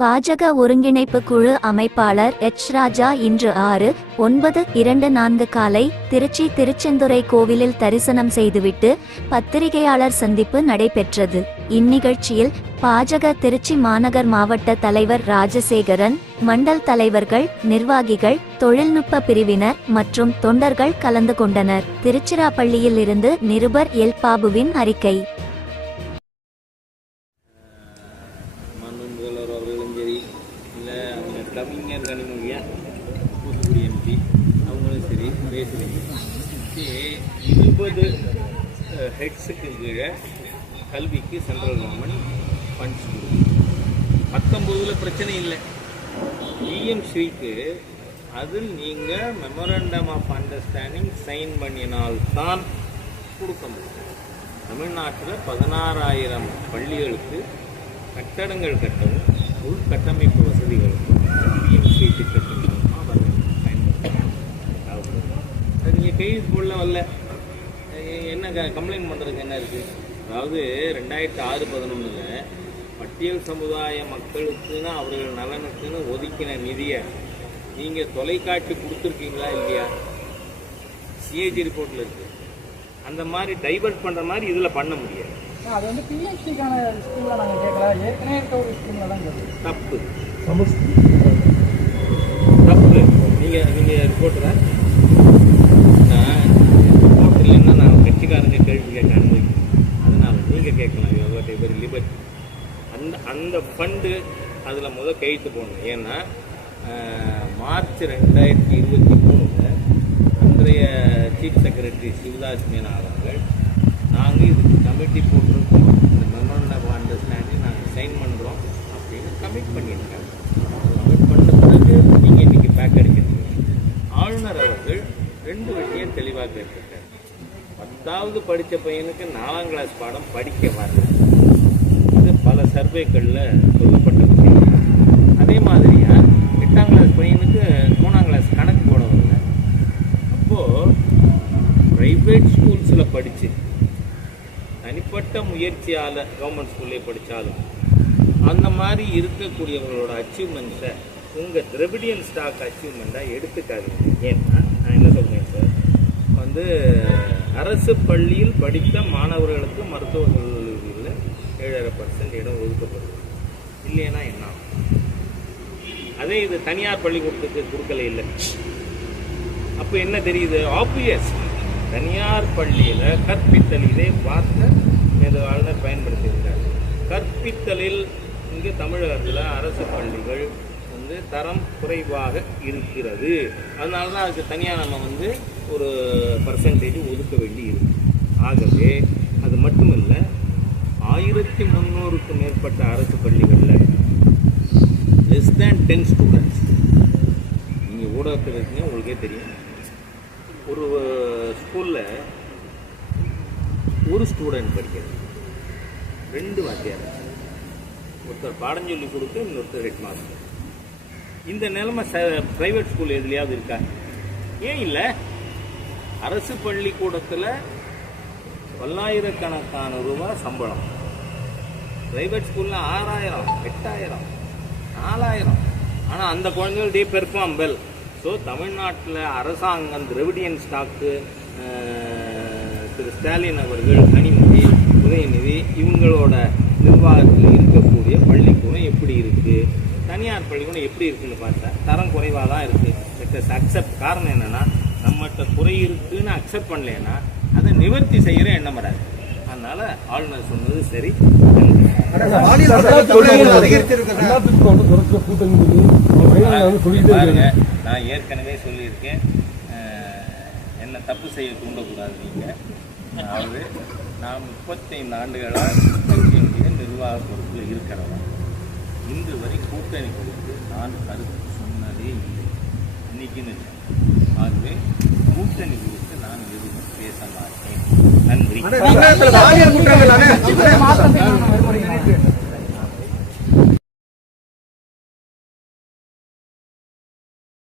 பாஜக ஒருங்கிணைப்பு குழு அமைப்பாளர் எச். ராஜா இன்று 6:09 காலை திருச்சி திருச்செந்துறை கோவிலில் தரிசனம் செய்துவிட்டு பத்திரிகையாளர் சந்திப்பு நடைபெற்றது. இந்நிகழ்ச்சியில் பாஜக திருச்சி மாநகர் மாவட்ட தலைவர் ராஜசேகரன், மண்டல் தலைவர்கள், நிர்வாகிகள், தொழில்நுட்ப பிரிவினர் மற்றும் தொண்டர்கள் கலந்து கொண்டனர். திருச்சிராப்பள்ளியில் இருந்து நிருபர் எல். பாபுவின் அறிக்கை. கவிஞர் கனிமொழியா தூத்துக்குடி எம்பி அவங்களும் சரி பேசுகிறீங்க. 20 ஹெட்ஸுக்கு கீழே கல்விக்கு சென்ட்ரல் கவர்மெண்ட் ஃபண்ட்ஸ் கொடுக்கும். 19 பிரச்சனை இல்லை. பிஎம்ஸ்ரீக்கு அதில் நீங்கள் மெமரண்டம் ஆஃப் அண்டர்ஸ்டாண்டிங் சைன் பண்ணினால்தான் கொடுக்க முடியும். தமிழ்நாட்டில் 16,000 பள்ளிகளுக்கு கட்டடங்கள் கட்டவும் உள்கட்டமைப்பு வசதிகளுக்கும் பிஎம்ஸ்ரீ திட்டத்தின் மூலமாக பயன்படுத்தணும். அது நீங்கள் கைது போடல வரல, என்ன கம்ப்ளைண்ட் பண்ணுறதுக்கு என்ன இருக்குது? அதாவது 2006-11 பட்டியல் சமுதாய மக்களுக்குன்னு அவர்கள் நலனுக்குன்னு ஒதுக்கின நிதியை நீங்கள் தொலைக்காட்சி கொடுத்துருக்கீங்களா இல்லையா? சிஏஜி ரிப்போர்ட்டில் இருக்குது. அந்த மாதிரி டைவர்ட் பண்ணுற மாதிரி இதில் பண்ண முடியாது. அது வந்து பிஎம்சிக்கான ஸ்கீம்ல நாங்கள் கேட்கல, ஏற்கனவே இருக்க ஒரு ஸ்கீம்ல தான் கேட்குறோம். தப்பு தப்பு. நீங்கள் ரிப்போர்ட்டரா? நான் ரிப்போர்ட் இல்லைன்னா நான் கட்சிக்காரங்க கேள்வி கேட்க அனுமதிக்கிறேன். அதனால் நீங்கள் கேட்கலாம். Very liberty. அந்த ஃபண்டு அதில் கையெழுத்து போடணும். ஏன்னா மார்ச் 2023 அன்றைய சீஃப் செக்ரட்டரி சிவதாஸ் மீனா அவர்கள் நாங்கள் இதுக்கு கமிட்டி போட்டிருக்கோம், இந்த மெமரண்டம் ஆஃப் அண்டர்ஸ்டாண்டிங் நாங்கள் சைன் பண்ணுறோம் அப்படின்னு கமிட் பண்ணியிருக்காங்க. கமிட் பண்ண பிறகு நீங்கள் இன்றைக்கி பேக் அடிக்கிறீங்க. ஆளுநர் அவர்கள் 2 விஷயம் தெளிவாக கேட்டிருக்காரு. 10வது படித்த பையனுக்கு 4ஆம் கிளாஸ் பாடம் படிக்க வரல. இது பல சர்வேக்களில் சொல்லப்பட்ட விஷயம். அதே மாதிரியா 8ஆம் கிளாஸ் பையனுக்கு 3ஆம் கிளாஸ் கணக்கு போட வரல. அப்போது ப்ரைவேட் ஸ்கூல்ஸில் படித்து தனிப்பட்ட முயற்சியால் கவர்மெண்ட் ஸ்கூல்லே படித்தாலும் அந்த மாதிரி இருக்கக்கூடியவங்களோட அச்சீவ்மெண்ட்ஸை உங்கள் திராவிடியன் ஸ்டாக் அச்சீவ்மெண்ட்டாக எடுத்துக்காதீங்க. ஏன்னா நான் என்ன சொல்கிறேன் சார், அரசு பள்ளியில் படித்த மாணவர்களுக்கு மருத்துவ கல்லூரியில் 7.5% இடம் ஒதுக்கப்படுது. இல்லைன்னா என்ன? அதே இது தனியார் பள்ளிக்கூடத்துக்கு கொடுக்கல இல்லை. அப்போ என்ன தெரியுது? ஆப்வியஸ் தனியார் பள்ளியில் கற்பித்தல் இதே பார்த்து ஆளுநர் பயன்படுத்தியிருக்காரு. கற்பித்தலில் இங்கே தமிழகத்தில் அரசு பள்ளிகள் தரம் குறைவாக இருக்கிறது. அதனால தான் அதுக்கு தனியாக நம்ம ஒரு பர்சன்டேஜ் ஒதுக்க வேண்டி இருக்கு. ஆகவே அது மட்டும் இல்லை, 1300க்கும் மேற்பட்ட அரசு பள்ளிகளில் லெஸ் தேன் 10 ஸ்டூடெண்ட்ஸ். நீங்கள் ஊடகத்தில் இருக்கீங்க, உங்களுக்கே தெரியும். ஒரு ஸ்கூலில் ஒரு ஸ்டூடெண்ட் படிக்கிறது, 2 வாத்தியார், ஒருத்தர் பாடம் சொல்லி கொடுத்து இன்னொருத்தர் ஹெட் மாஸ்டர். இந்த நிலைமை ப்ரைவேட் ஸ்கூல் எதுலையாவது இருக்கா? ஏன் இல்லை? அரசு பள்ளிக்கூடத்தில் பல்லாயிரக்கணக்கான ரூபாய் சம்பளம், ப்ரைவேட் ஸ்கூலில் 6,000, 8,000, 4,000. ஆனால் அந்த குழந்தைகள் டே பெர்ஃபார்ம் வெல். ஸோ தமிழ்நாட்டில் அரசாங்கம் திராவிடியன் ஸ்டாக்கு திரு ஸ்டாலின் அவர்கள், கனிமொழி, உதயநிதி இவங்களோட நிர்வாகத்தில் இருக்கக்கூடிய பள்ளிக்கூடம் எப்படி இருக்குது, தனியார் பள்ளிக்கூடம் எப்படி இருக்குன்னு பார்த்தா தரம் குறைவாக தான் இருக்குது. Let accept. காரணம் என்னென்னா, நம்மகிட்ட குறை இருக்குன்னு அக்செப்ட் பண்ணலைன்னா அதை நிவர்த்தி செய்கிற எண்ணம் வராது. அதனால் ஆளுநர் சொன்னது சரி. பாருங்க, நான் ஏற்கனவே சொல்லியிருக்கேன், என்ன தப்பு செய்ய தூண்டக்கூடாது. நீங்கள் அதாவது நான் 35 ஆண்டுகளாக கட்சியினுடைய நிர்வாக பொறுப்பில் இருக்கிறவன். இன்று வரை கூட்டணி குறித்து நான் கருத்து சொன்னதே இல்லை. இன்னைக்குன்னு ஆகவே கூட்டணி குறித்து நான் எதுவும் பேச மாட்டேன். நன்றி.